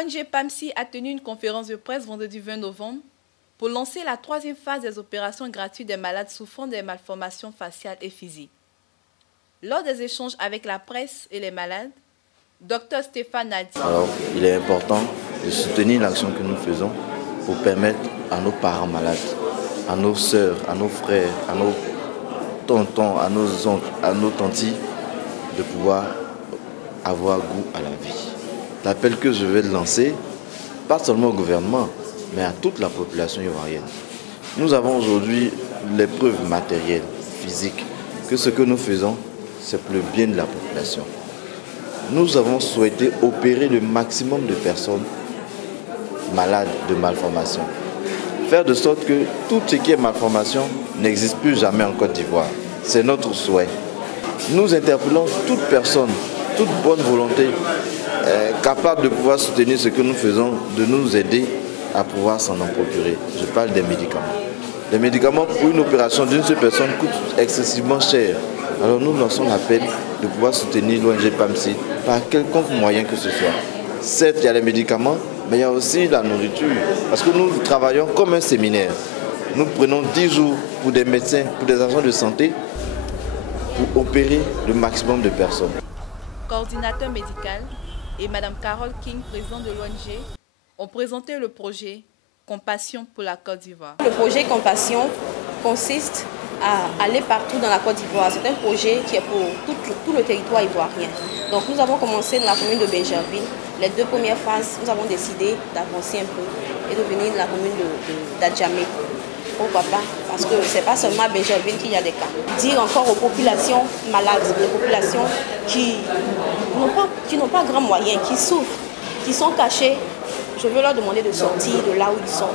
l'ONG PAMSI a tenu une conférence de presse vendredi 20 novembre pour lancer la troisième phase des opérations gratuites des malades souffrant des malformations faciales et physiques. Lors des échanges avec la presse et les malades, Dr Stéphane a dit: Alors, il est important de soutenir l'action que nous faisons pour permettre à nos parents malades, à nos sœurs, à nos frères, à nos tontons, à nos oncles, à nos tantis, de pouvoir avoir goût à la vie. L'appel que je vais lancer, pas seulement au gouvernement, mais à toute la population ivoirienne. Nous avons aujourd'hui les preuves matérielles, physiques, que ce que nous faisons, c'est pour le bien de la population. Nous avons souhaité opérer le maximum de personnes malades de malformations. Faire de sorte que tout ce qui est malformation n'existe plus jamais en Côte d'Ivoire. C'est notre souhait. Nous interpellons toute personne, toute bonne volonté capable de pouvoir soutenir ce que nous faisons, de nous aider à pouvoir s'en procurer. Je parle des médicaments. Les médicaments pour une opération d'une seule personne coûtent excessivement cher. Alors nous lançons l'appel de pouvoir soutenir l'ONG PAMSI par quelconque moyen que ce soit. Certes, il y a les médicaments, mais il y a aussi la nourriture. Parce que nous travaillons comme un séminaire. Nous prenons 10 jours pour des médecins, pour des agents de santé, pour opérer le maximum de personnes. Coordinateur médical et Mme Carole King, présidente de l'ONG, ont présenté le projet Compassion pour la Côte d'Ivoire. Le projet Compassion consiste à aller partout dans la Côte d'Ivoire. C'est un projet qui est pour tout le territoire ivoirien. Donc nous avons commencé dans la commune de Benjerville. Les 2 premières phases, nous avons décidé d'avancer un peu et de venir dans la commune d'Adjamé. Pourquoi pas? Parce que ce n'est pas seulement à Benjerville qu'il y a des cas. Dire encore aux populations malades, aux populations qui n'ont pas grand moyen, qui souffrent, qui sont cachées, je veux leur demander de sortir de là où ils sont.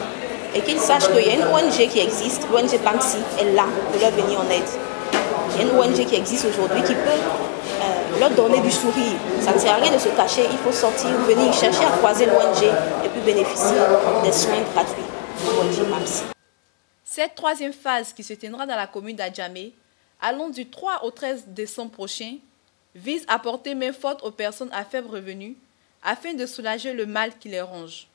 Et qu'ils sachent qu'il y a une ONG qui existe, l'ONG PAMSI est là pour leur venir en aide. Il y a une ONG qui existe aujourd'hui qui peut leur donner du sourire. Ça ne sert à rien de se cacher, il faut sortir, venir chercher à croiser l'ONG et puis bénéficier des soins gratuits de l'ONG PAMSI. Cette troisième phase qui se tiendra dans la commune d'Adjamé, allant du 3 au 13 décembre prochain, vise à porter main forte aux personnes à faible revenu afin de soulager le mal qui les ronge.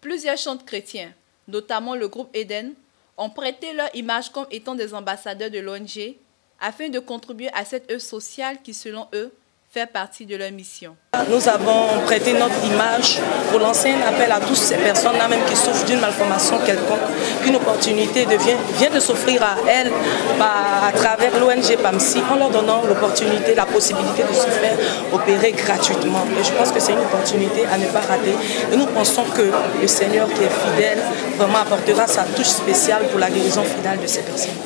Plusieurs chantres chrétiens, notamment le groupe Eden, ont prêté leur image comme étant des ambassadeurs de l'ONG afin de contribuer à cette œuvre sociale qui, selon eux, fait partie de leur mission. Nous avons prêté notre image pour lancer un appel à toutes ces personnes-là même qui souffrent d'une malformation quelconque, qu'une opportunité vient de s'offrir à elles à travers l'ONG PAMSI en leur donnant l'opportunité, la possibilité de se faire opérer gratuitement. Et je pense que c'est une opportunité à ne pas rater. Et nous pensons que le Seigneur qui est fidèle vraiment apportera sa touche spéciale pour la guérison finale de ces personnes.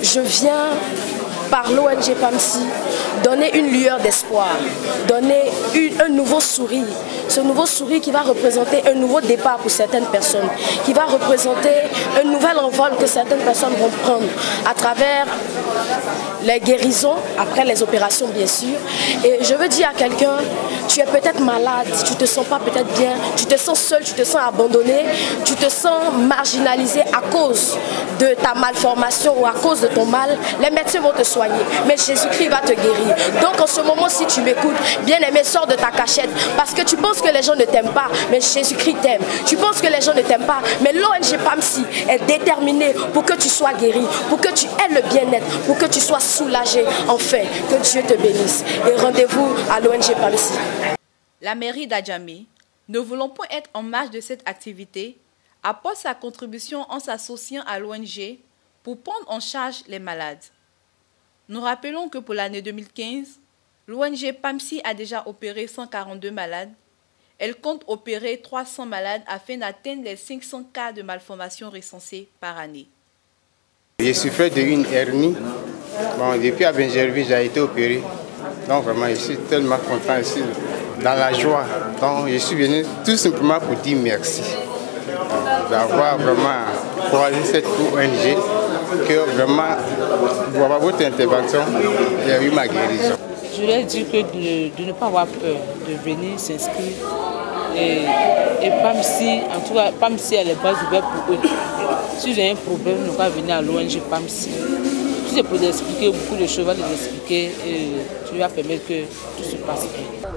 Je viens par l'ONG PAMSI donner une lueur d'espoir, donner un nouveau sourire. Ce nouveau sourire qui va représenter un nouveau départ pour certaines personnes, qui va représenter un nouvel envol que certaines personnes vont prendre à travers les guérisons, après les opérations bien sûr. Et je veux dire à quelqu'un, tu es peut-être malade, tu ne te sens pas peut-être bien, tu te sens seul, tu te sens abandonné, tu te sens marginalisé à cause de ta malformation ou à cause de ton mal. Les médecins vont te soigner, mais Jésus-Christ va te guérir. Donc en ce moment, si tu m'écoutes, bien-aimé, sors de ta cachette parce que tu penses que les gens ne t'aiment pas, mais Jésus-Christ t'aime. Tu penses que les gens ne t'aiment pas, mais l'ONG PAMSI est déterminée pour que tu sois guéri, pour que tu aies le bien-être, pour que tu sois soulagé. Enfin, que Dieu te bénisse. Et rendez-vous à l'ONG PAMSI. La mairie d'Adjamé, ne voulant point être en marge de cette activité, apporte sa contribution en s'associant à l'ONG pour prendre en charge les malades. Nous rappelons que pour l'année 2015, l'ONG PAMSI a déjà opéré 142 malades. Elle compte opérer 300 malades afin d'atteindre les 500 cas de malformation recensés par année. Je souffrais d'une hernie. Bon, depuis à Benjerville, j'ai été opéré. Donc vraiment, je suis tellement content ici, dans la joie. Donc je suis venu tout simplement pour dire merci. D'avoir vraiment croisé cette ONG, que vraiment, pour votre intervention, j'ai eu ma guérison. Je leur dis que de ne pas avoir peur, de venir s'inscrire. Et PAMSI, en tout cas, PAMSI a les bases ouvertes pour eux. Si j'ai un problème, je vais venir à l'ONG PAMSI. Si je peux t'expliquer beaucoup de choses, je vais les expliquer et tu vas permettre que tout se passe bien.